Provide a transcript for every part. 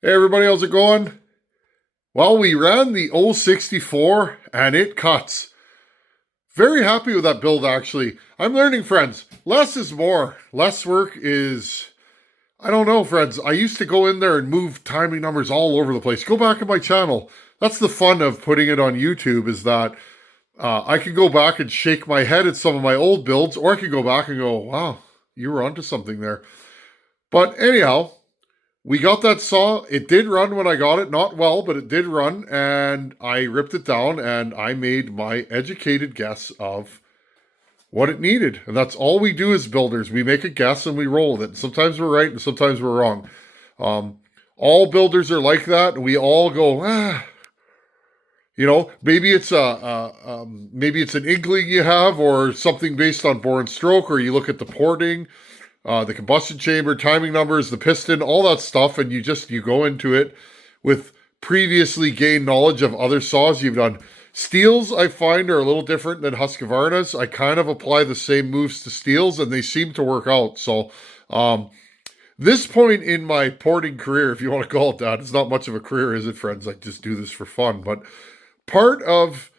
Hey everybody, how's it going? Well, we ran the 064 and it cuts. Very happy with that build actually. I'm learning, friends. Less is more. Less work is, I don't know, friends. I used to go in there and move timing numbers all over the place. Go back on my channel. That's the fun of putting it on YouTube, is that I can go back and shake my head at some of my old builds, or I can go back and go, wow, you were onto something there. But anyhow, we got that saw. It did run when I got it. Not well, but it did run. And I ripped it down and I made my educated guess of what it needed. And that's all we do as builders. We make a guess and we roll with it. Sometimes we're right and sometimes we're wrong. All builders are like that. We all go, maybe it's maybe it's an inkling you have, or something based on bore and stroke, or you look at the porting, the combustion chamber, timing numbers, the piston, all that stuff, and you go into it with previously gained knowledge of other saws you've done. Stihls, I find, are a little different than Husqvarna's. I kind of apply the same moves to Stihls, and they seem to work out. So, this point in my porting career, if you want to call it that, it's not much of a career, is it, friends? I just do this for fun. But part of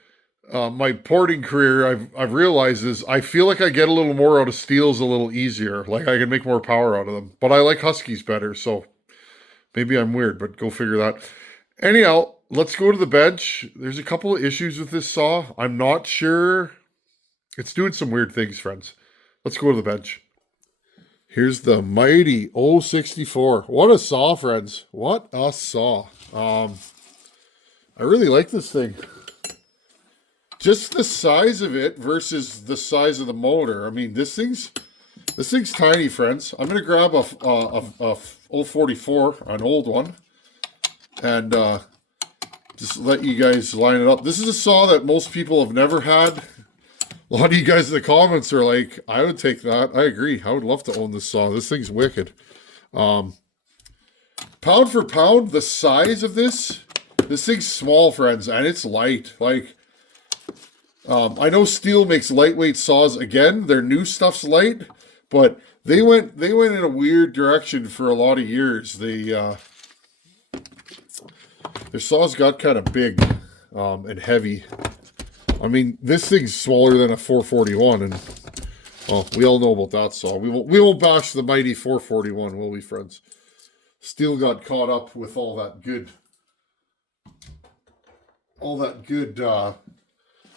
my porting career, I've realized, is I feel like I get a little more out of Stihls a little easier. Like I can make more power out of them. But I like Huskies better, so maybe I'm weird, but go figure that. Anyhow, let's go to the bench. There's a couple of issues with this saw. I'm not sure. It's doing some weird things, friends. Let's go to the bench. Here's the mighty 064. What a saw, friends. What a saw. I really like this thing. Just the size of it versus the size of the motor. I mean, this thing's tiny, friends. I'm gonna grab a 044, an old one, and just let you guys line it up. This is a saw that most people have never had. A lot of you guys in the comments are like, I would take that. I agree. I would love to own this saw. This thing's wicked. Pound for pound, the size of this thing's small, friends, and it's light. Like, I know Stihl makes lightweight saws again. Their new stuff's light, but they went in a weird direction for a lot of years. Their saws got kind of big and heavy. I mean, this thing's smaller than a 441, and well, we all know about that saw. We won't bash the mighty 441, will we, friends? Stihl got caught up with all that good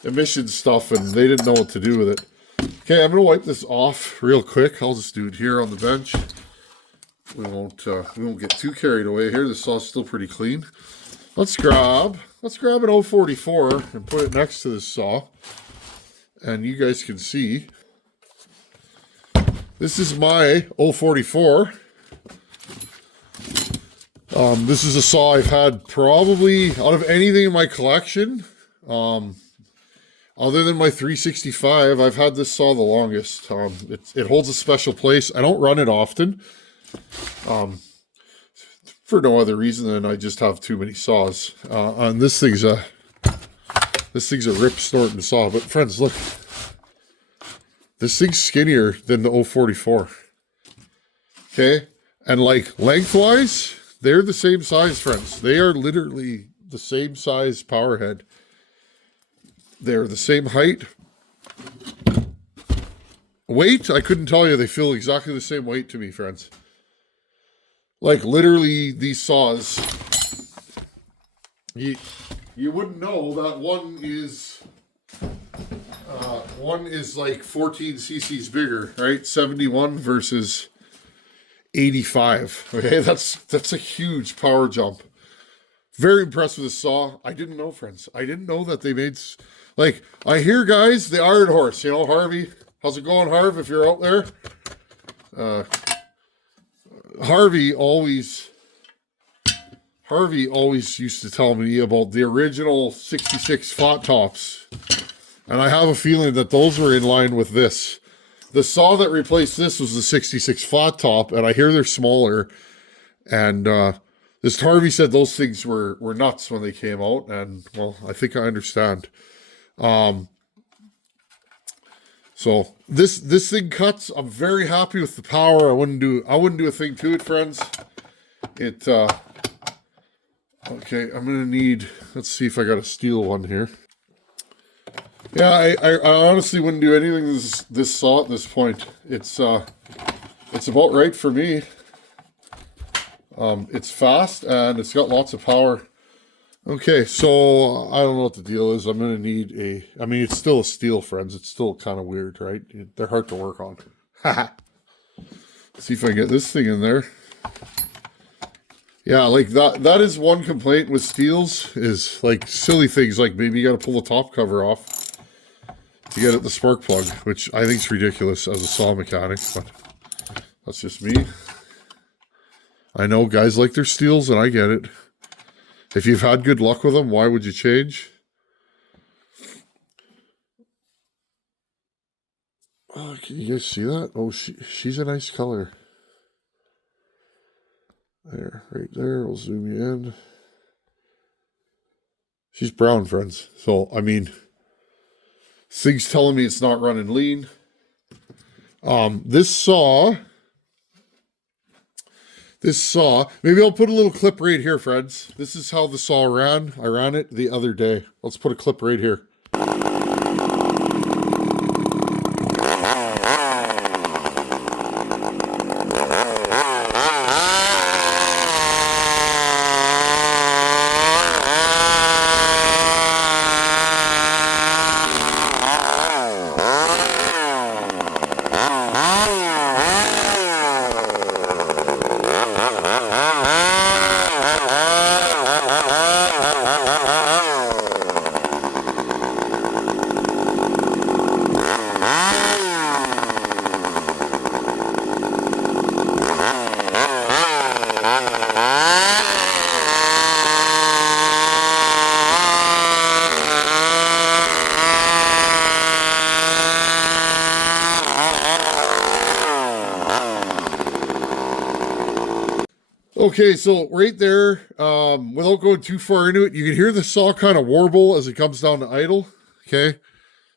emission stuff, and they didn't know what to do with it. Okay, I'm gonna wipe this off real quick. I'll just do it here on the bench. We won't get too carried away here. The saw's still pretty clean. Let's grab an 044 and put it next to this saw, and you guys can see this is my 044. This is a saw I've had probably out of anything in my collection. Other than my 365, I've had this saw the longest. It holds a special place. I don't run it often, for no other reason than I just have too many saws. And this thing's a rip snorting saw. But friends, look, this thing's skinnier than the 044. Okay, and like lengthwise, they're the same size, friends. They are literally the same size power head. They're the same height. Weight, I couldn't tell you. They feel exactly the same weight to me, friends. Like literally these saws, you wouldn't know that one is like 14 cc's bigger, right? 71 versus 85. Okay, that's a huge power jump. Very impressed with this saw. I didn't know, friends. I didn't know that they made, like, I hear guys, the Iron Horse, Harvey. How's it going, Harv, if you're out there? Harvey always used to tell me about the original 66 flat tops. And I have a feeling that those were in line with this. The saw that replaced this was the 66 flat top, and I hear they're smaller. And this Harvey said those things were nuts when they came out, and well, I think I understand. So this thing cuts. I'm very happy with the power. I wouldn't do a thing to it, friends. It Okay, I'm going to need, let's see if I got a Stihl one here. Yeah, I honestly wouldn't do anything this saw at this point. It's about right for me. It's fast and it's got lots of power. Okay, so I don't know what the deal is. I'm going to need I mean, it's still a Stihl, friends. It's still kind of weird, right? They're hard to work on. See if I can get this thing in there. Yeah, like that is one complaint with Stihls, is like silly things like maybe you got to pull the top cover off to get at the spark plug, which I think is ridiculous as a saw mechanic, but that's just me. I know guys like their Stihls, and I get it. If you've had good luck with them, why would you change? Oh, can you guys see that? Oh, she's a nice color. There, right there. We'll zoom you in. She's brown, friends. So, I mean, things telling me it's not running lean. This saw, maybe I'll put a little clip right here, friends. This is how the saw ran. I ran it the other day. Let's put a clip right here. Okay, so right there, without going too far into it, you can hear the saw kind of warble as it comes down to idle. Okay,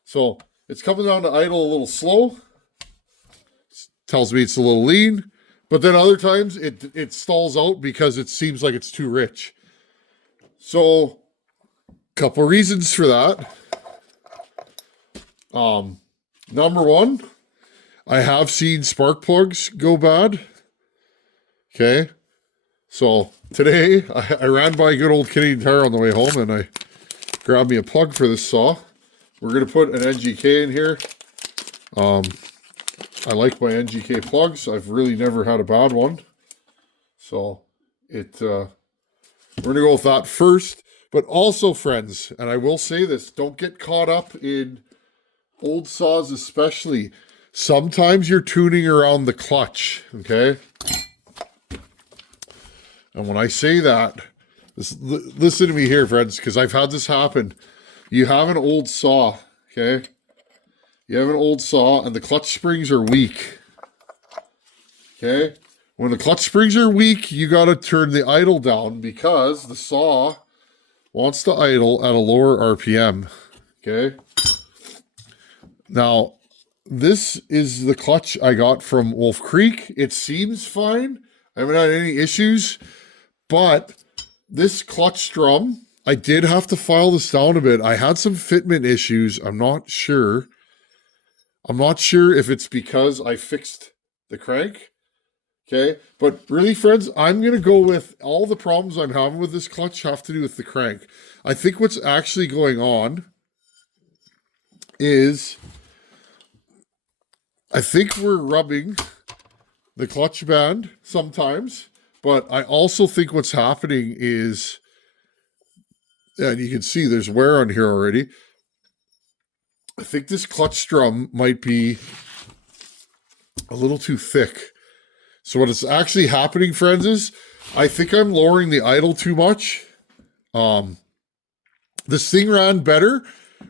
so it's coming down to idle a little slow. Tells me it's a little lean, but then other times it stalls out because it seems like it's too rich. So, couple reasons for that. Number one, I have seen spark plugs go bad. Okay. So today I ran by a good old Canadian Tire on the way home and I grabbed me a plug for this saw. We're going to put an NGK in here. I like my NGK plugs. I've really never had a bad one. So we're going to go with that first. But also, friends, and I will say this, don't get caught up in old saws especially. Sometimes you're tuning around the clutch, okay? And when I say that, listen to me here, friends, because I've had this happen. You have an old saw, okay? You have an old saw, and the clutch springs are weak. Okay? When the clutch springs are weak, you got to turn the idle down because the saw wants to idle at a lower RPM. Okay? Now, this is the clutch I got from Wolf Creek. It seems fine. I haven't had any issues. But this clutch drum, I did have to file this down a bit. I had some fitment issues. I'm not sure. I'm not sure if it's because I fixed the crank. Okay. But really, friends, I'm going to go with all the problems I'm having with this clutch have to do with the crank. I think what's actually going on is I think we're rubbing the clutch band sometimes. But I also think what's happening is, and you can see there's wear on here already. I think this clutch drum might be a little too thick. So what is actually happening, friends, is I think I'm lowering the idle too much. This thing ran better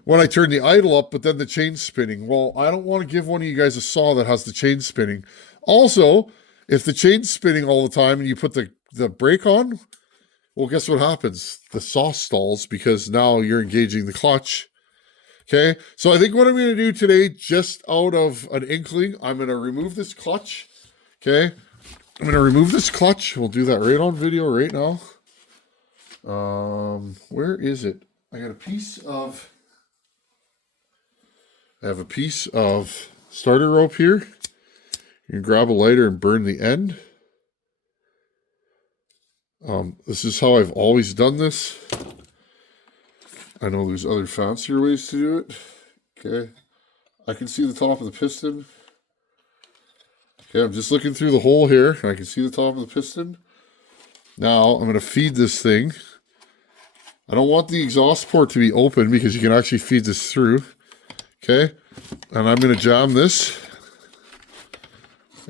when I turned the idle up, but then the chain's spinning. Well, I don't want to give one of you guys a saw that has the chain spinning. Also, if the chain's spinning all the time and you put the brake on, well, guess what happens? The saw stalls because now you're engaging the clutch. Okay, so I think what I'm going to do today, just out of an inkling, I'm going to remove this clutch. Okay, I'm going to remove this clutch. We'll do that right on video right now. Where is it? I got a piece of... I have a piece of starter rope here. You can grab a lighter and burn the end. This is how I've always done this. I know there's other fancier ways to do it. Okay. I can see the top of the piston. Okay, I'm just looking through the hole here, and I can see the top of the piston. Now, I'm going to feed this thing. I don't want the exhaust port to be open because you can actually feed this through. Okay, and I'm going to jam this.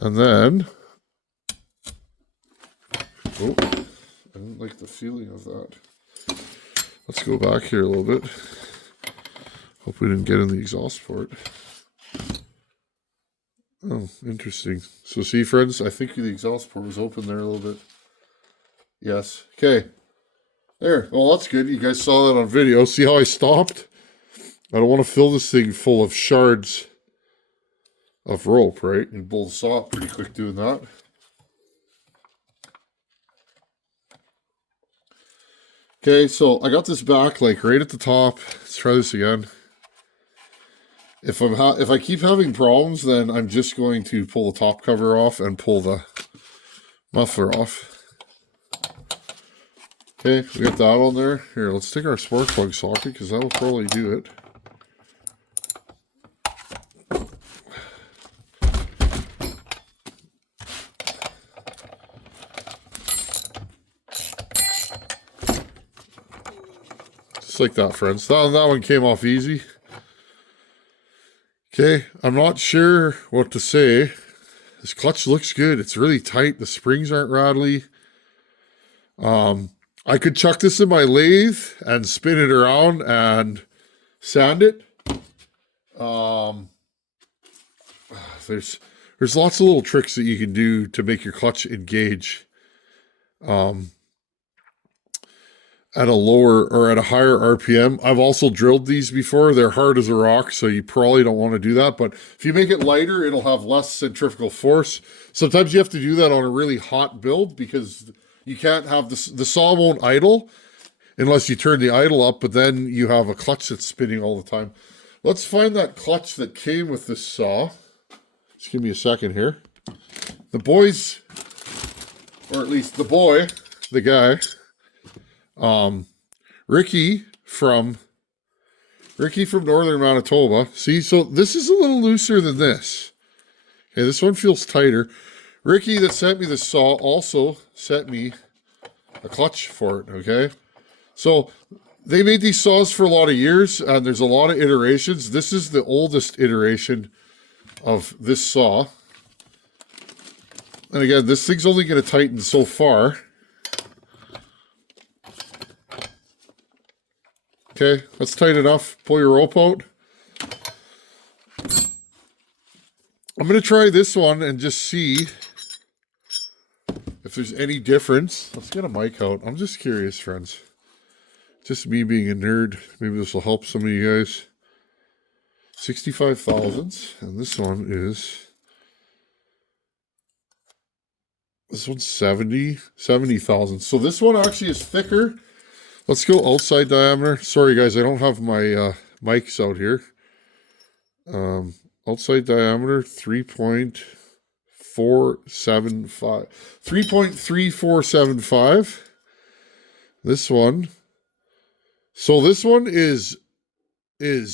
And then... Oh, I didn't like the feeling of that. Let's go back here a little bit. Hope we didn't get in the exhaust port. Oh, interesting. So see, friends, I think the exhaust port was open there a little bit. Yes. Okay. There. Well, that's good. You guys saw that on video. See how I stopped? I don't want to fill this thing full of shards of rope, right? And blow the saw up pretty quick doing that. Okay, so I got this back like right at the top. Let's try this again. If I keep having problems, then I'm just going to pull the top cover off and pull the muffler off. Okay, we got that on there. Here, let's take our spark plug socket because that'll probably do it. Just like that, friends. That one came off easy. Okay, I'm not sure what to say. This clutch looks good. It's really tight. The springs aren't rattly. I could chuck this in my lathe and spin it around and sand it. There's lots of little tricks that you can do to make your clutch engage at a lower or at a higher RPM. I've also drilled these before. They're hard as a rock, so you probably don't want to do that. But if you make it lighter, it'll have less centrifugal force. Sometimes you have to do that on a really hot build because you can't have the saw won't idle unless you turn the idle up, but then you have a clutch that's spinning all the time. Let's find that clutch that came with this saw. Just give me a second here. The boys, or at least the boy, the guy, Ricky from Northern Manitoba. See, so this is a little looser than this. Okay, this one feels tighter. Ricky that sent me the saw also sent me a clutch for it, okay? So they made these saws for a lot of years, and there's a lot of iterations. This is the oldest iteration of this saw. And again, this thing's only going to tighten so far. Okay, that's tight enough. Pull your rope out. I'm going to try this one and just see if there's any difference. Let's get a mic out. I'm just curious, friends. Just me being a nerd. Maybe this will help some of you guys. 65 thousandths. And this one is... This one's 70 thousandths. So this one actually is thicker. Let's go outside diameter. Sorry, guys, I don't have my mics out here. Outside diameter, 3.475. 3.3475. This one. So this one is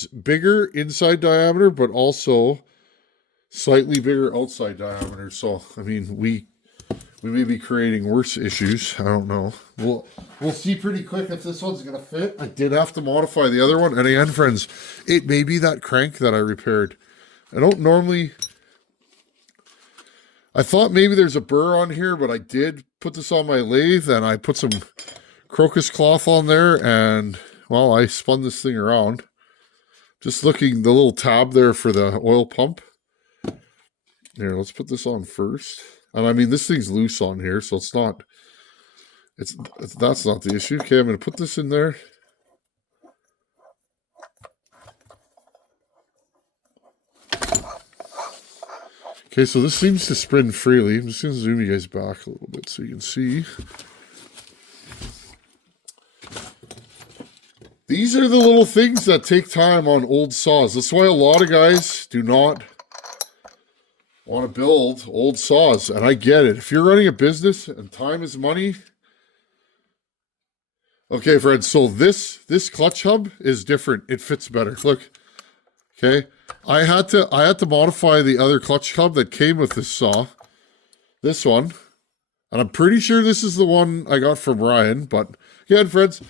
bigger inside diameter, but also slightly bigger outside diameter. So, I mean, we may be creating worse issues. I don't know. We'll see pretty quick if this one's going to fit. I did have to modify the other one. And again, friends, it may be that crank that I repaired. I don't normally... I thought maybe there's a burr on here, but I did put this on my lathe, and I put some crocus cloth on there, and, well, I spun this thing around. Just looking, the little tab there for the oil pump. Here, let's put this on first. And I mean, this thing's loose on here, so it's not, that's not the issue. Okay, I'm going to put this in there. Okay, so this seems to spin freely. I'm just going to zoom you guys back a little bit so you can see. These are the little things that take time on old saws. That's why a lot of guys do not want to build old saws. And I get it. If you're running a business and time is money. Okay, friends, so this clutch hub is different. It fits better. Look. Okay. I had to modify the other clutch hub that came with this saw. This one. And I'm pretty sure this is the one I got from Ryan, but again, friends,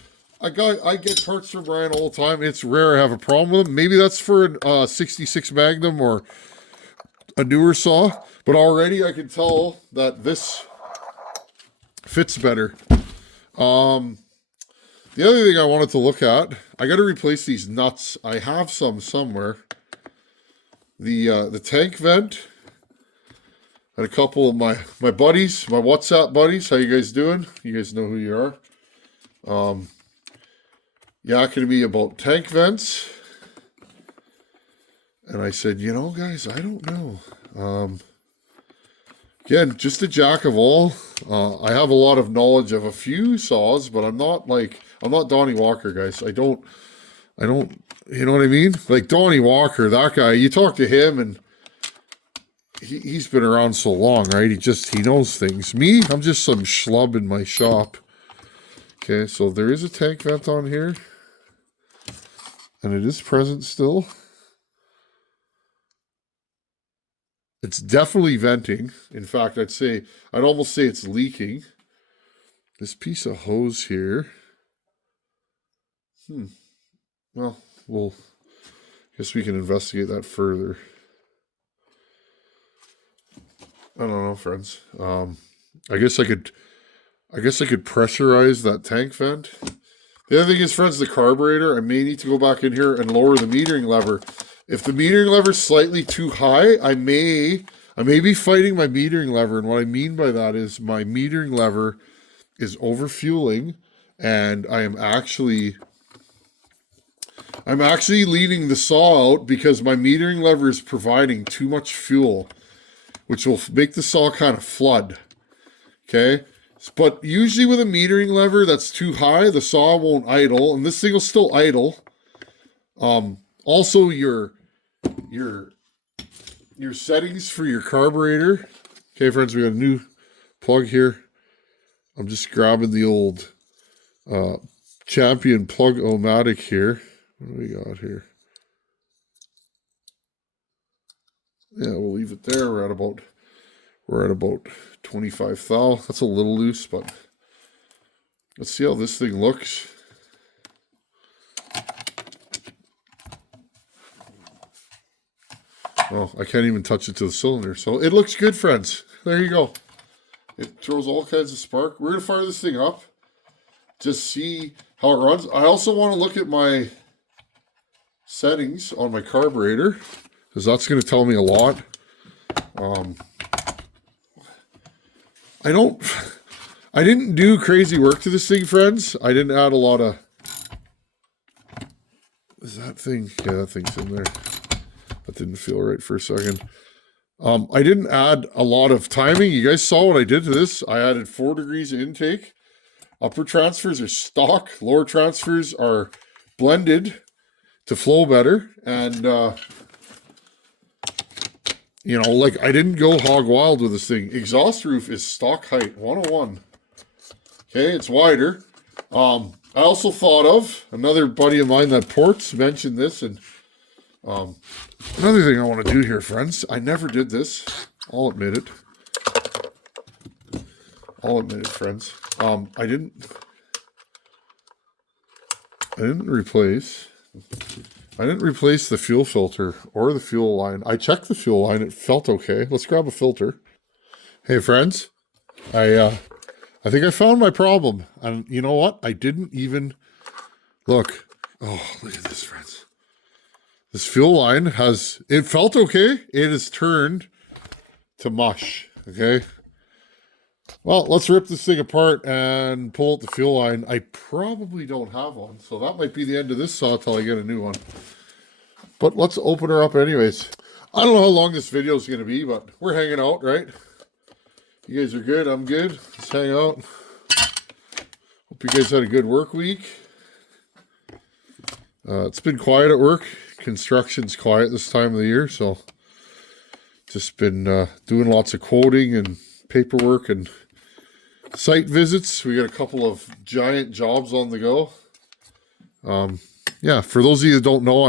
I get parts from Ryan all the time. It's rare I have a problem with them. Maybe that's for a 66 Magnum or a newer saw, but already I can tell that this fits better. The other thing I wanted to look at, I got to replace these nuts. I have some somewhere. The tank vent. And a couple of my buddies, my WhatsApp buddies. How you guys doing? You guys know who you are. Yakking to me about tank vents. And I said, you know, guys, I don't know. Again, just a jack of all. I have a lot of knowledge of a few saws, but I'm not Donnie Walker, guys. I don't, you know what I mean? Like Donnie Walker, that guy, you talk to him and he's been around so long, right? He knows things. Me, I'm just some schlub in my shop. Okay, so there is a tank vent on here. And it is present still. It's definitely venting. In fact, I'd almost say it's leaking. This piece of hose here. Well, guess we can investigate that further. I don't know, friends. I guess I could pressurize that tank vent. The other thing is, friends, the carburetor. I may need to go back in here and lower the metering lever. If the metering lever is slightly too high, I may be fighting my metering lever. And what I mean by that is my metering lever is overfueling, and I'm actually leading the saw out because my metering lever is providing too much fuel, which will make the saw kind of flood. Okay? But usually with a metering lever that's too high, the saw won't idle, and this thing will still idle. Also, your settings for your carburetor. Okay, friends, we got a new plug here. I'm just grabbing the old Champion plug-o-matic here. What do we got here? Yeah, we'll leave it there. We're at about 25 thou. That's a little loose, but let's see how this thing looks. Oh, I can't even touch it to the cylinder. So it looks good, friends. There you go. It throws all kinds of spark. We're going to fire this thing up. Just see how it runs. I also want to look at my settings on my carburetor, because that's going to tell me a lot. I didn't do crazy work to this thing, friends. I didn't add a lot of... Is that thing? Yeah, that thing's in there. That didn't feel right for a second. I didn't add a lot of timing. You guys saw what I did to this. I added 4 degrees of intake. Upper transfers are stock. Lower transfers are blended to flow better. And, you know, like, I didn't go hog wild with this thing. Exhaust roof is stock height, 101. Okay, it's wider. I also thought of, another buddy of mine that ports mentioned this, and another thing I want to do here, friends. I never did this. I'll admit it. Friends. I didn't replace the fuel filter or the fuel line. I checked the fuel line. It felt okay. Let's grab a filter. Hey, friends. I think I found my problem. And you know what? I didn't even look. Oh, look at this, friends. This fuel line it felt okay. It has turned to mush. Okay. Well, let's rip this thing apart and pull out the fuel line. I probably don't have one, so that might be the end of this saw till I get a new one. But let's open her up anyways. I don't know how long this video is going to be, but we're hanging out, right? You guys are good. I'm good. Let's hang out. Hope you guys had a good work week. It's been quiet at work. Construction's quiet this time of the year, so just been doing lots of quoting and paperwork and site visits. We got a couple of giant jobs on the go. Yeah, for those of you that don't know,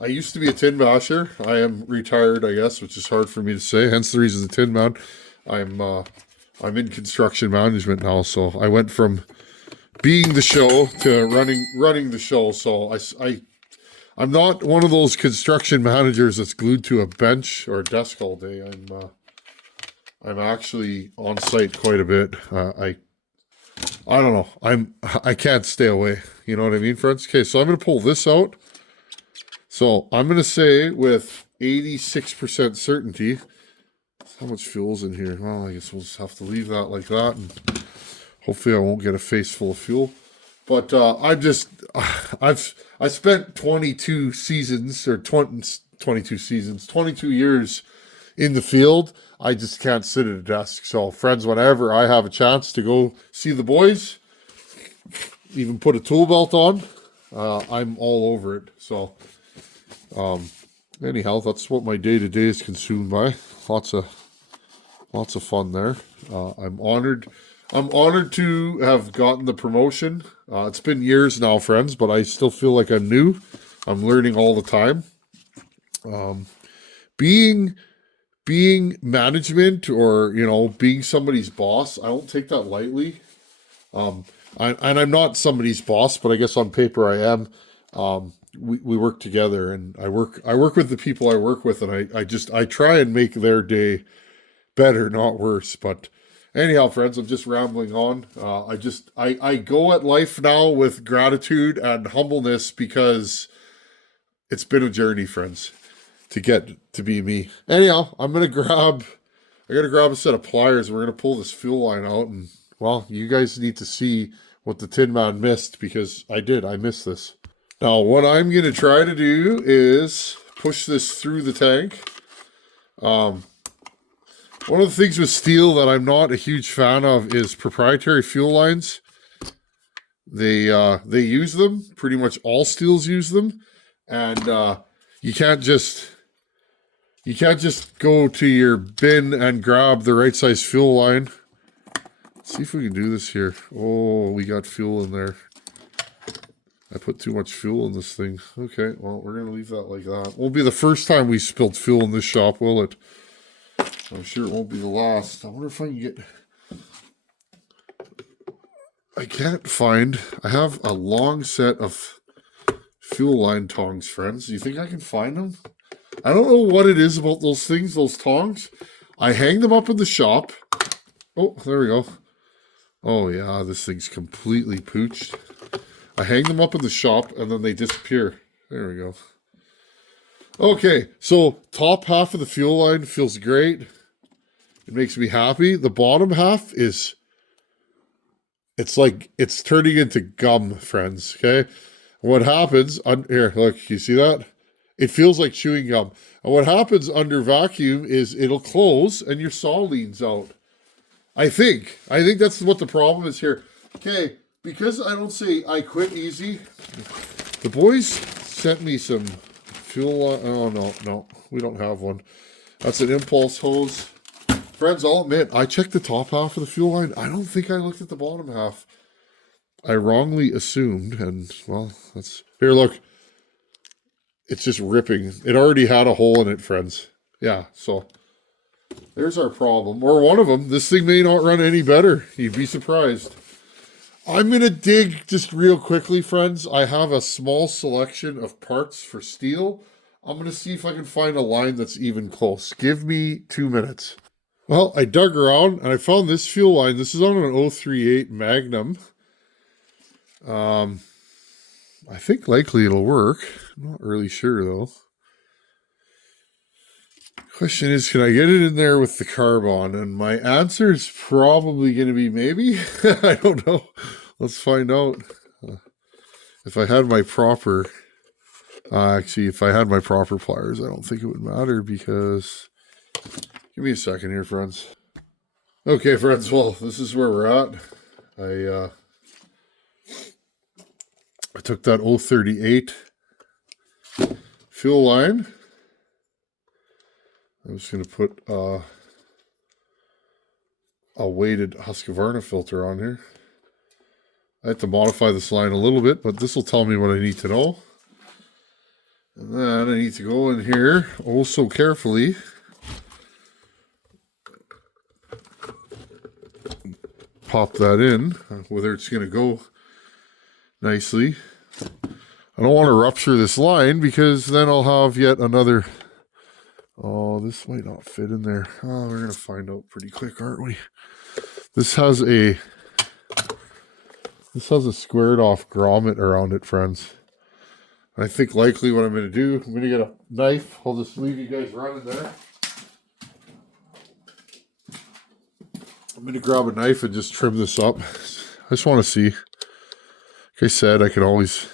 I used to be a tin basher. I am retired, I guess, which is hard for me to say. Hence the reason the tin man. I'm in construction management now, so I went from being the show to running the show. So I'm not one of those construction managers that's glued to a bench or a desk all day. I'm actually on site quite a bit. I don't know. I can't stay away. You know what I mean, friends? Okay, so I'm gonna pull this out. So I'm gonna say with 86% certainty, how much fuel's in here? Well, I guess we'll just have to leave that like that, and hopefully I won't get a face full of fuel. But I spent 22 seasons or 22 seasons, 22 years in the field. I just can't sit at a desk. So friends, whenever I have a chance to go see the boys, even put a tool belt on, I'm all over it. So anyhow, that's what my day-to-day is consumed by. Lots of fun there. I'm honored to have gotten the promotion. It's been years now, friends, but I still feel like I'm new. I'm learning all the time. Being management, or being somebody's boss, I don't take that lightly. I'm not somebody's boss, but I guess on paper I am. We work together, and I work with the people I work with, and I try and make their day better, not worse. But anyhow, friends, I'm just rambling on. I go at life now with gratitude and humbleness, because it's been a journey, friends, to get to be me. Anyhow, I gotta grab a set of pliers. We're gonna pull this fuel line out, and well, you guys need to see what the Tin Man missed, because I missed this. Now, what I'm gonna try to do is push this through the tank. One of the things with Stihl that I'm not a huge fan of is proprietary fuel lines. They use them. Pretty much all Stihls use them, and you can't just go to your bin and grab the right size fuel line. Let's see if we can do this here. Oh, we got fuel in there. I put too much fuel in this thing. Okay, well, we're gonna leave that like that. Won't be the first time we spilled fuel in this shop, will it? I'm sure it won't be the last. I wonder if I can get... I can't find... I have a long set of fuel line tongs, friends. Do you think I can find them? I don't know what it is about those things, those tongs. I hang them up in the shop. Oh, there we go. Oh, yeah, this thing's completely pooched. I hang them up in the shop, and then they disappear. There we go. Okay, so top half of the fuel line feels great. It makes me happy. The bottom half it's like it's turning into gum, friends, okay? What happens, here, look, you see that? It feels like chewing gum. And what happens under vacuum is it'll close and your saw leans out. I think that's what the problem is here. Okay, because I don't say I quit easy, the boys sent me some fuel. Oh, no, we don't have one. That's an impulse hose. Friends, I'll admit, I checked the top half of the fuel line. I don't think I looked at the bottom half. I wrongly assumed, and, well, that's... Here, look. It's just ripping. It already had a hole in it, friends. Yeah, so there's our problem. Or one of them. This thing may not run any better. You'd be surprised. I'm going to dig just real quickly, friends. I have a small selection of parts for Stihl. I'm going to see if I can find a line that's even close. Give me 2 minutes. Well, I dug around and I found this fuel line. This is on an 038 Magnum. I think likely it'll work. I'm not really sure though. Question is, can I get it in there with the carb on? And my answer is probably going to be maybe. I don't know. Let's find out. If I had my proper... actually, if I had my proper pliers, I don't think it would matter, because... Give me a second here, friends. Okay, friends, well, this is where we're at. I took that 038 fuel line. I'm just going to put a weighted Husqvarna filter on here. I have to modify this line a little bit, but this will tell me what I need to know. And then I need to go in here, oh so carefully, pop that in, whether it's going to go nicely. I don't want to rupture this line because then I'll have yet another... Oh, this might not fit in there. Oh, we're going to find out pretty quick, aren't we? This has a squared off grommet around it, friends. I think likely what I'm going to do, I'm going to get a knife. I'll just leave you guys running there. I'm going to grab a knife and just trim this up. I just want to see. Like I said, I can always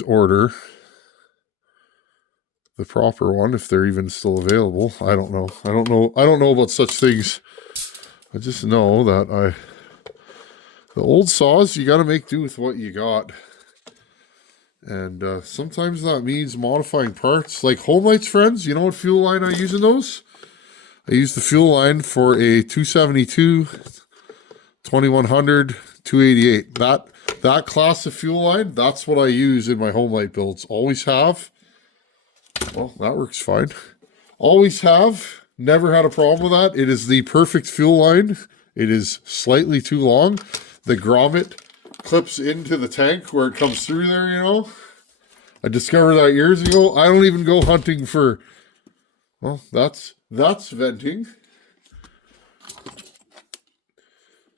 order the proper one if they're even still available. I don't know. I don't know about such things. I just know that the old saws, you got to make do with what you got. And sometimes that means modifying parts. Like home lights, friends, you know what fuel line I use in those? I use the fuel line for a 272, 2100, 288. That class of fuel line, that's what I use in my home light builds. Always have. Well, that works fine. Always have. Never had a problem with that. It is the perfect fuel line. It is slightly too long. The grommet clips into the tank where it comes through there, you know. I discovered that years ago. I don't even go hunting for... Well, that's venting.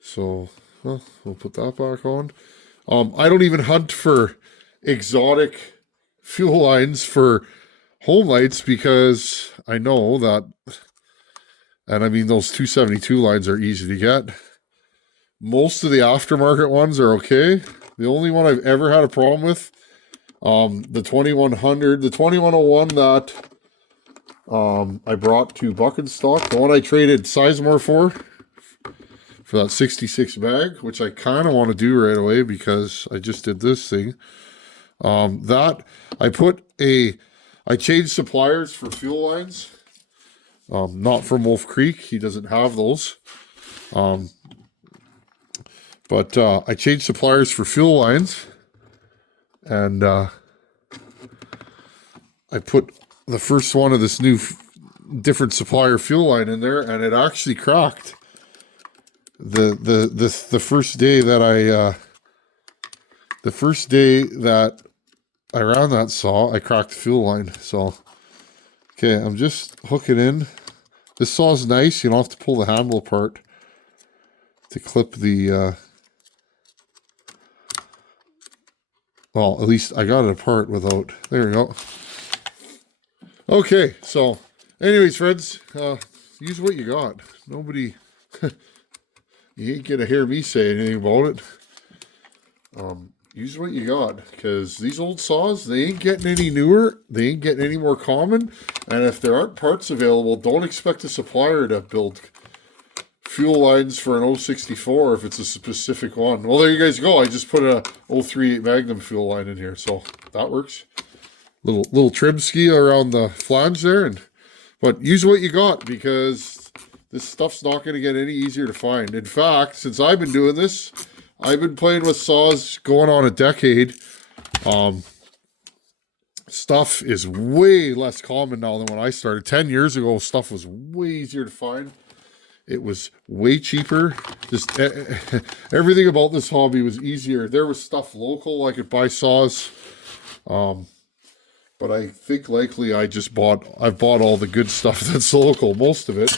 So, well, we'll put that back on. I don't even hunt for exotic fuel lines for home lights because I know that, and I mean, those 272 lines are easy to get. Most of the aftermarket ones are okay. The only one I've ever had a problem with, the 2100, the 2101 that I brought to Buck and Stock, the one I traded Sizemore for that 66 mag, which I kind of want to do right away because I just did this thing. I changed suppliers for fuel lines, not from Wolf Creek. He doesn't have those. But I changed suppliers for fuel lines, and I put the first one of this new different supplier fuel line in there, and it actually cracked. The first day that I ran that saw, I cracked the fuel line. So, okay, I'm just hooking in. This saw's nice. You don't have to pull the handle apart to clip the... well, at least I got it apart without... There we go. Okay, so, anyways, friends, use what you got. Nobody... you ain't gonna hear me say anything about it. Use what you got, because these old saws, they ain't getting any newer, they ain't getting any more common, and if there aren't parts available, don't expect a supplier to build fuel lines for an 064 if it's a specific one. Well, there you guys go. I just put a 038 Magnum fuel line in here, so that works. Little trim ski around the flange there, but use what you got, because this stuff's not going to get any easier to find. In fact, since I've been doing this, I've been playing with saws going on a decade. Stuff is way less common now than when I started. 10 years ago, stuff was way easier to find. It was way cheaper. Just everything about this hobby was easier. There was stuff local. I could buy saws. But I think likely I've bought all the good stuff that's local, most of it.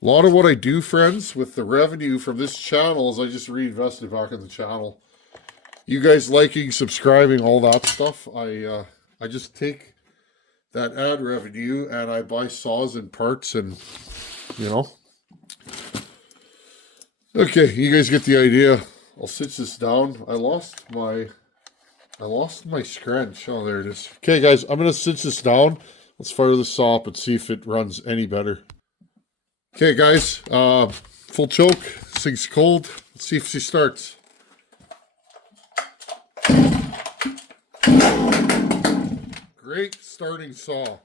A lot of what I do, friends, with the revenue from this channel is I just reinvested back in the channel. You guys liking, subscribing, all that stuff, I just take that ad revenue and I buy saws and parts and, you know. Okay, you guys get the idea. I'll stitch this down. I lost my scrunch. Oh, there it is. Okay, guys, I'm going to stitch this down. Let's fire the saw up and see if it runs any better. Okay, guys, full choke, This thing's cold. Let's see if she starts. Great starting saw.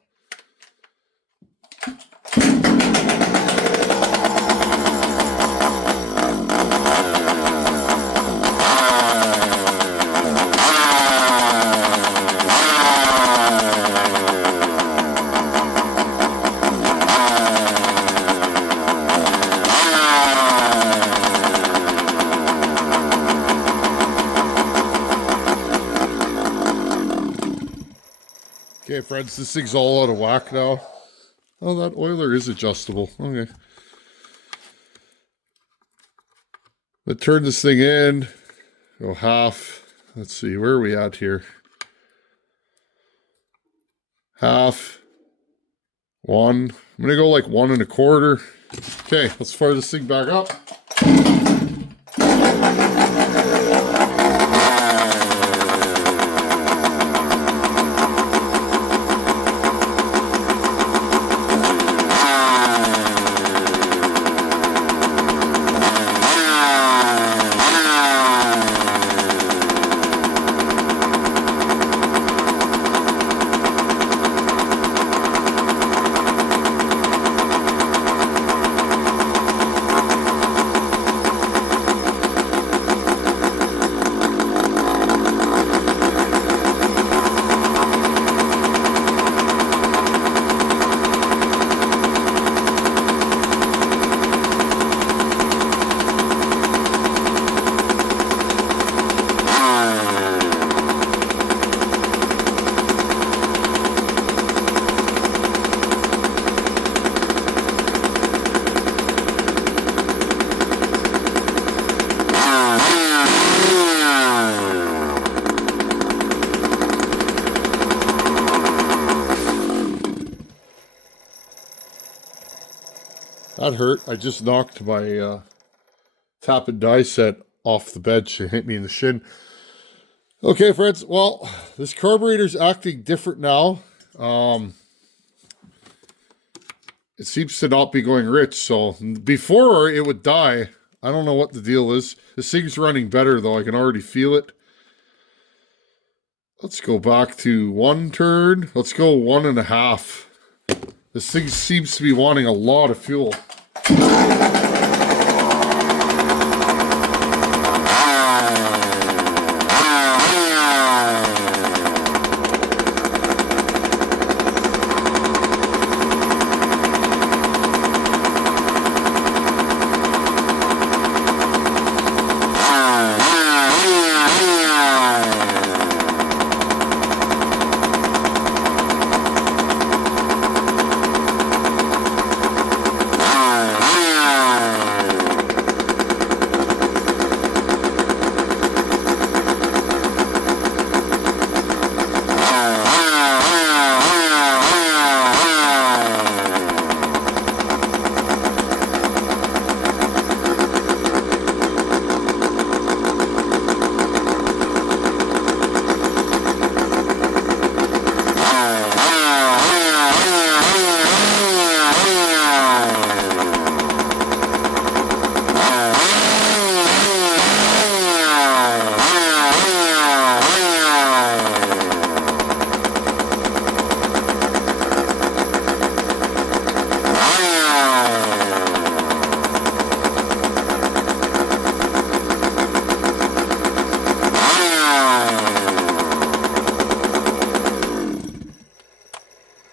Okay, friends, this thing's all out of whack now. Oh, that oiler is adjustable. Okay. But turn this thing in. Go half. Let's see, where are we at here? Half. 1. I'm going to go like 1 1/4. Okay, let's fire this thing back up. That hurt. I just knocked my tap and die set off the bench. It hit me in the shin. Okay, friends. Well, this carburetor's acting different now. It seems to not be going rich. So before it would die. I don't know what the deal is. This thing's running better though. I can already feel it. Let's go back to 1 turn. Let's go 1 1/2. This thing seems to be wanting a lot of fuel.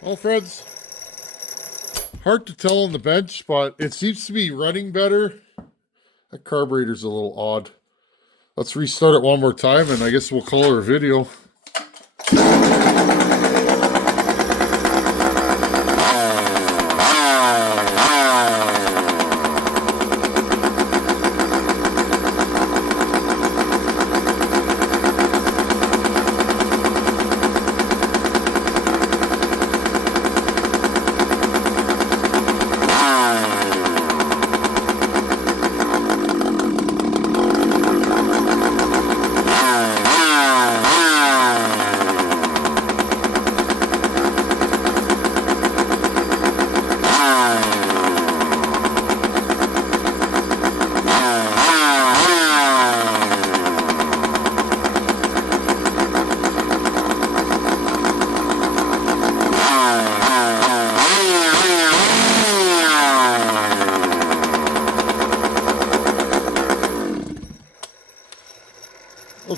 Well, friends, hard to tell on the bench, but it seems to be running better. That carburetor's a little odd. Let's restart it one more time, and I guess we'll call her a video.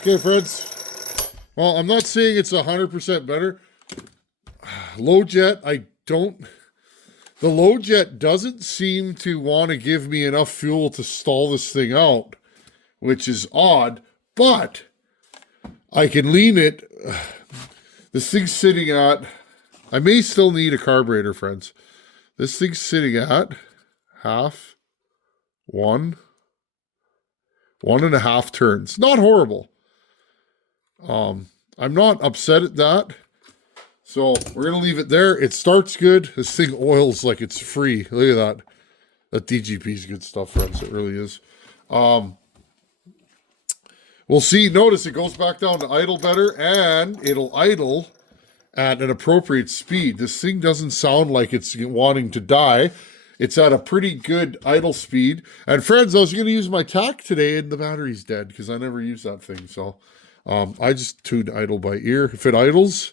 Okay, friends. Well, I'm not saying it's 100% better. Low jet, the low jet doesn't seem to want to give me enough fuel to stall this thing out, which is odd, but I can lean it. This thing's sitting at, I may still need a carburetor, friends. This thing's sitting at half, 1.5 turns. Not horrible. I'm not upset at that. So we're going to leave it there. It starts good. This thing oils like it's free. Look at that. That DGP is good stuff, friends. It really is. We'll see. Notice it goes back down to idle better, and it'll idle at an appropriate speed. This thing doesn't sound like it's wanting to die. It's at a pretty good idle speed. And friends, I was going to use my tack today, and the battery's dead because I never use that thing. So I just tuned idle by ear. If it idles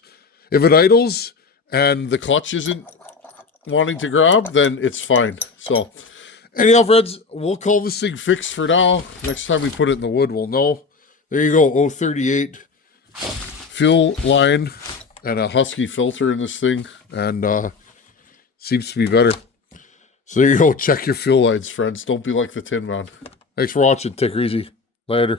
and the clutch isn't wanting to grab, then it's fine. So anyhow, friends, we'll call this thing fixed for now. Next time we put it in the wood, we'll know. There you go, 038 fuel line and a Husky filter in this thing, and seems to be better. So there you go. Check your fuel lines, friends. Don't be like the Tin Man. Thanks for watching. Take her easy. Later.